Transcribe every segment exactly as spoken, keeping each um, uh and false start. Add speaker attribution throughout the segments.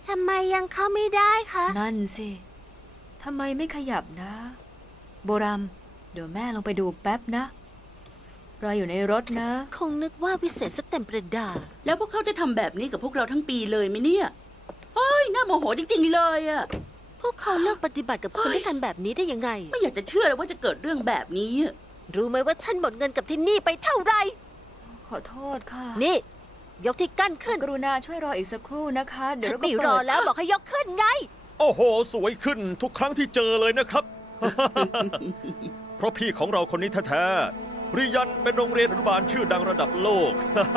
Speaker 1: ทำไมยังเข้าไม่ได้คะ
Speaker 2: นั่นสิทำไมไม่ขยับนะ โบรัมเดี๋ยวแม่ลงไปดูแป๊บนะรออยู่ในรถนะ
Speaker 1: คงนึกว่าวิเศษสเต็มประดา
Speaker 3: แล้วพวกเขาจะทำแบบนี้กับพวกเราทั้งปีเลยไหมเนี่ยเฮ้ยน่าโมโหจริงๆเลยอะ
Speaker 1: พวกเขาเลือกปฏิบัติกับคนด้วยกันแบบนี้ได้ยังไง
Speaker 3: ไม่อยากจะเชื่อเลยว่าจะเกิดเรื่องแบบนี้อะ
Speaker 1: รู้ไหมว่าฉันหมดเงินกับที่นี่ไปเท่าไหร่
Speaker 2: ขอโทษค่ะ
Speaker 1: นี่ ยกที่กั้นขึ้น
Speaker 2: กรุณาช่วยรออีกสักครู่นะคะ เดี๋ย
Speaker 1: ฉั
Speaker 2: วน เราก็
Speaker 1: ไม่
Speaker 2: เปิด
Speaker 1: รอแล้วบอกให้ยกขึ้นไง
Speaker 4: โอ้โห สวยขึ้นทุกครั้งที่เจอเลยนะครับ เพราะพี่ของเราคนนี้แท้ๆริยันเป็นโรงเรียนอนุบาลชื่อดังระดับโลก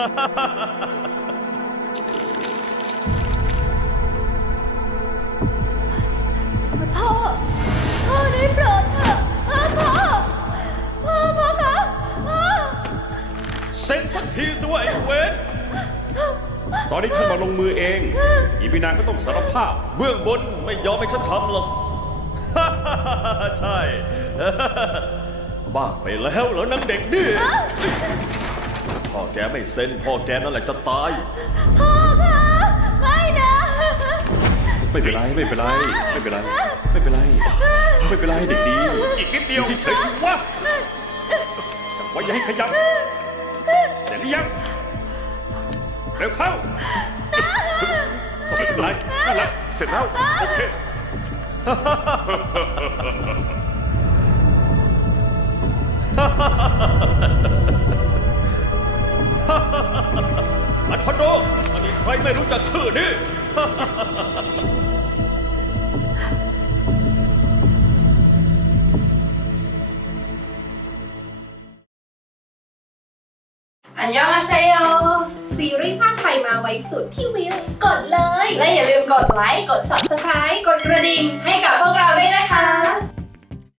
Speaker 2: พ่อ พ่อได้โปรดเถอะพ่อ พ่อ พ่อพ่อคะพ่อ
Speaker 4: เซ็นสักทีสิว่าไอ้เวน
Speaker 5: ตอนนี้ท่านมาลงมือเอง อีพีนาก็ต้องสารภาพ
Speaker 4: เบื้องบนไม่ยอมให้ฉันทำหรอก ใช่ บ้าไปแล้วเหรอนางเด็กนี่ พ่อแกไม่เซ็นพ่อแกนั่นแหละจะตาย
Speaker 2: พ่อคะไม่นะ
Speaker 5: ไม่เป็นไรไม่เป็นไรไม่เป็นไรไม่เป็นไรไม่เป็นไรเด็กดี
Speaker 4: อีกนิดเดียว
Speaker 5: ที่เฉยๆวะว่าอย่าให้ขยับเสร็จหรือยังเร็วเข้าไม่เป็นไรนั่นแหละเสร็จแล้วโอเค
Speaker 4: อันพันโดอันนี้ใครไม่รู้จักชื่อนี่
Speaker 6: อันยองอาเซโย
Speaker 7: ซีรีส์ภาคไทยมาไว้สุดที่วิวกดเลย
Speaker 6: และอย่าลืมกดไลค์ กด ซับสไครบ์ กด